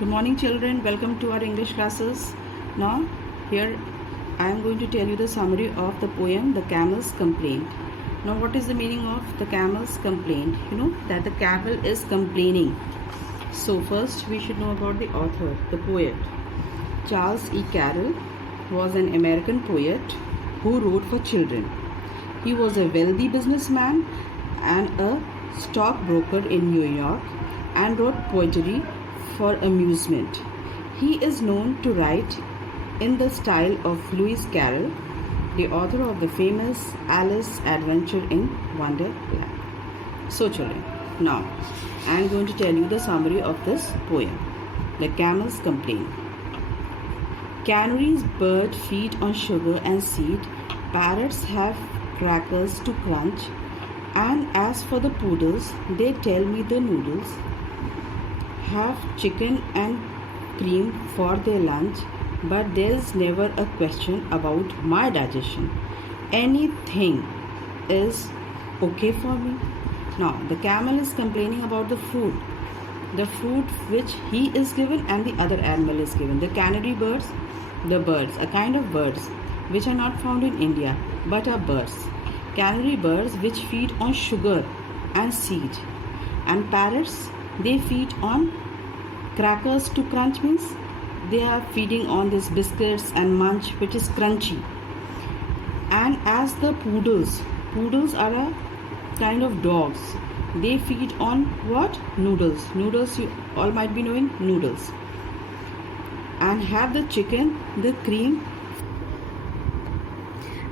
Good morning, children. Welcome to our English classes. Now, here I am going to tell you the summary of the poem The Camel's Complaint. Now, what is the meaning of the camel's complaint? You know that the camel is complaining. So, first we should know about the author, the poet. Charles E. Carroll was an American poet who wrote for children. He was a wealthy businessman and a stockbroker in New York and wrote poetry for amusement. He is known to write in the style of Lewis Carroll, the author of the famous Alice Adventure in Wonderland. So children, now I am going to tell you the summary of this poem, The Camel's Complaint. Canaries bird feed on sugar and seed, parrots have crackers to crunch, and as for the poodles, they tell me the noodles have chicken and cream for their lunch, but there's never a question about my digestion. Anything is okay for me. Now, the camel is complaining about the food which he is given and the other animal is given. The canary birds, a kind of birds which are not found in India but are birds. Canary birds which feed on sugar and seed, and parrots, they feed on crackers to crunch, means they are feeding on this biscuits and munch which is crunchy. And as the poodles are a kind of dogs, they feed on what? Noodles. You all might be knowing noodles. And have the chicken, the cream,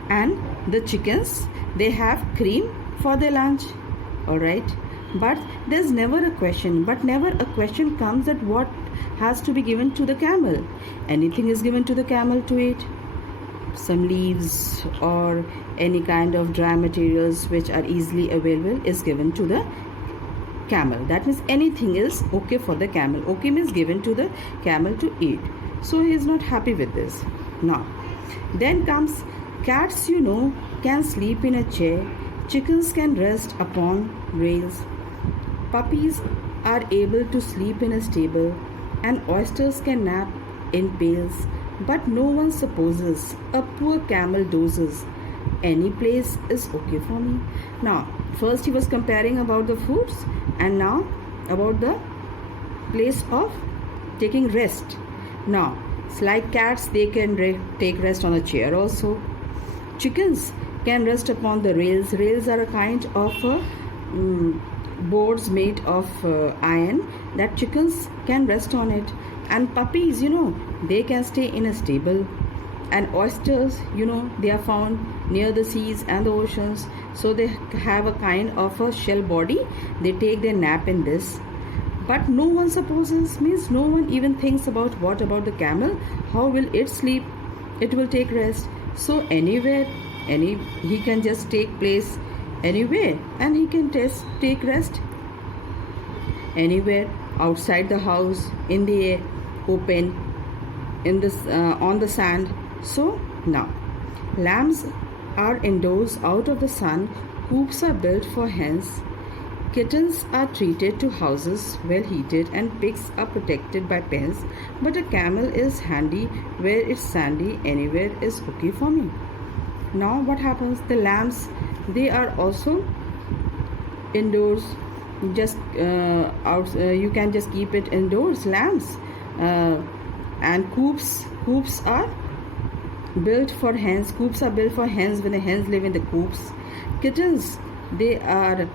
and the chickens, they have cream for their lunch. Alright, but there's never a question comes that what has to be given to the camel. Anything is given to the camel to eat. Some leaves or any kind of dry materials which are easily available is given to the camel. That means anything is okay for the camel. Okay means given to the camel to eat. So he is not happy with this. Now, then comes cats, can sleep in a chair. Chickens can rest upon rails. Puppies are able to sleep in a stable, and oysters can nap in pails. But no one supposes a poor camel dozes. Any place is okay for me. Now, first he was comparing about the foods, and now about the place of taking rest. Now, it's like cats, they can take rest on a chair also. Chickens can rest upon the rails. Rails are a kind of boards made of iron that chickens can rest on it. And puppies, they can stay in a stable. And oysters, they are found near the seas and the oceans, so they have a kind of a shell body. They take their nap in this. But no one supposes, means no one even thinks about what about the camel. How will it sleep? It will take rest. So anywhere, he can just take place anywhere, and he can take rest anywhere, outside the house, in the air, open, in this on the sand. So now, lambs are indoors out of the sun. Coops are built for hens. Kittens are treated to houses well heated, and pigs are protected by pens. But a camel is handy where it's sandy. Anywhere is okay for me. Now what happens? The lambs, they are also indoors. Just you can just keep it indoors, lambs. And coops are built for hens. Coops are built for hens when the hens live in the coops. Kittens, they are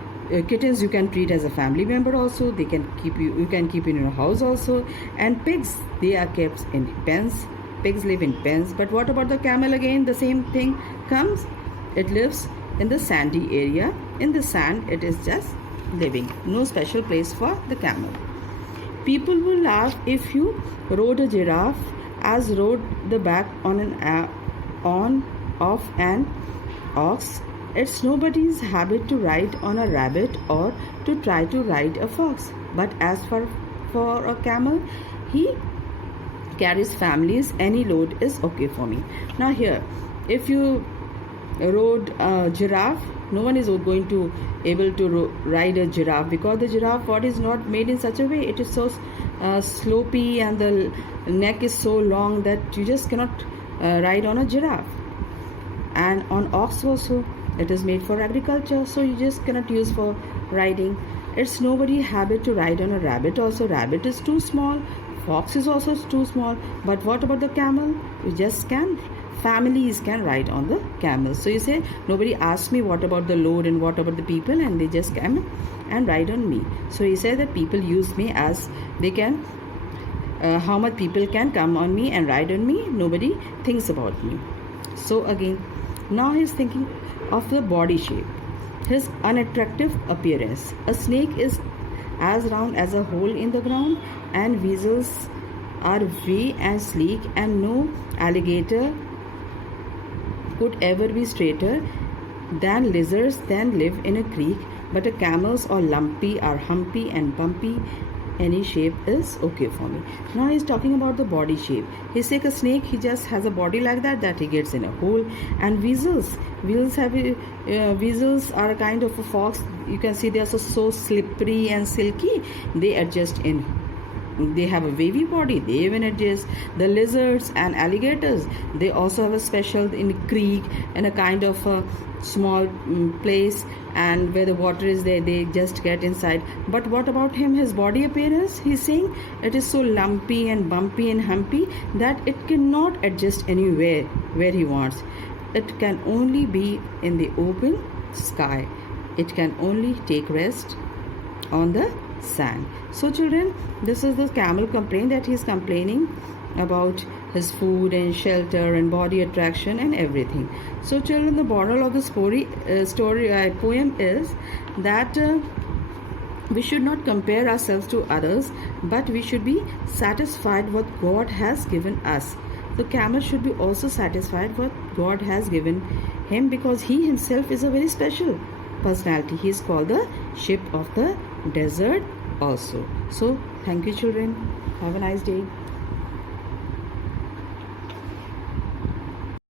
kittens you can treat as a family member also. They can you can keep in your house also. And pigs, they are kept in pens. Pigs live in pens. But what about the camel again? The same thing comes. It lives in the sandy area. In the sand, it is just living. No special place for the camel. People will laugh if you rode a giraffe as rode the back of an ox. It's nobody's habit to ride on a rabbit or to try to ride a fox. But as for a camel, he carries families. Any load is okay for me. Now here, if you rode a giraffe, no one is going to able to ride a giraffe, because the giraffe body is not made in such a way. It is so slopey and the neck is so long that you just cannot ride on a giraffe. And on ox also, it is made for agriculture, so you just cannot use for riding. It's nobody habit to ride on a rabbit also. Rabbit is too small, fox is also too small. But what about the camel? You just can. Families can ride on the camel. So you say, nobody asked me what about the load and what about the people, and they just come and ride on me. So he said that people use me as they can. How much people can come on me and ride on me, nobody thinks about me. So again, now he's thinking of the body shape, his unattractive appearance. A snake is as round as a hole in the ground, and weasels are way and sleek, and no alligator could ever be straighter than lizards that live in a creek. But a camels are lumpy, are humpy and bumpy. Any shape is okay for me. Now he's talking about the body shape. He's like a snake, he just has a body like that he gets in a hole. And weasels are a kind of a fox. You can see they are so slippery and silky. They adjust in. They have a wavy body, they even adjust. The lizards and alligators, they also have a special in a creek and a kind of a small place, and where the water is there, they just get inside. But what about him, his body appearance? He's saying it is so lumpy and bumpy and humpy that it cannot adjust anywhere where he wants. It can only be in the open sky. It can only take rest on the sand. So children, this is the camel complaint that he is complaining about his food and shelter and body attraction and everything. So children, the moral of the poem is that we should not compare ourselves to others, but we should be satisfied what God has given us. The camel should be also satisfied what God has given him, because he himself is a very special personality. He is called the sheep of the desert also. So thank you children. Have a nice day.